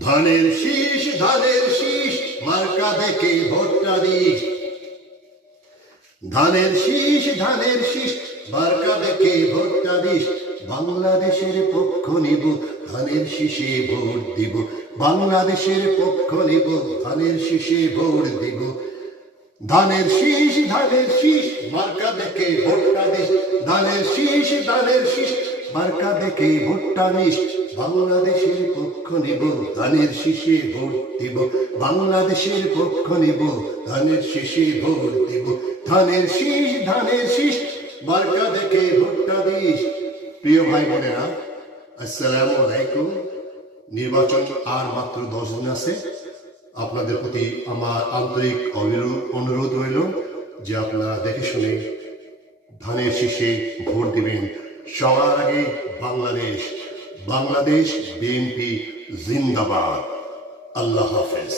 ধানের শীষ মার্কা দেখে ভোটটা দিস। ধানের শীষ মার্কা দেখে ভোটটা দিস। বাংলাদেশের পক্ষ নিব, ধানের শীষে ভোট দিব। বাংলাদেশের পক্ষ নিব, ধানের শীষে ভোট দিব। ধানের শীষ মার্কা দেখে ভোটটা দিস। ধানের শীষ মার্কা দেখে ভোটটা দিস। বাংলাদেশের পক্ষ নিব, ধানের শীষে ভোট দিব। বাংলাদেশের পক্ষ নিব, ধানের শীষে ভোট দিব। ধানের শীষ মার্কা দেখে ভোটটা দিস। প্রিয় ভাই বোনেরা, আসসালামু আলাইকুম। নির্বাচন আর মাত্র 10 দিন আছে। আপনাদের প্রতি আমার আন্তরিক অনুরোধ রইল যে আপনারা দেখে শুনে ধানের শীষে ভোট দিবেন। সবার আগে বাংলাদেশ বিএনপি জিন্দাবাদ। আল্লাহ হাফেজ।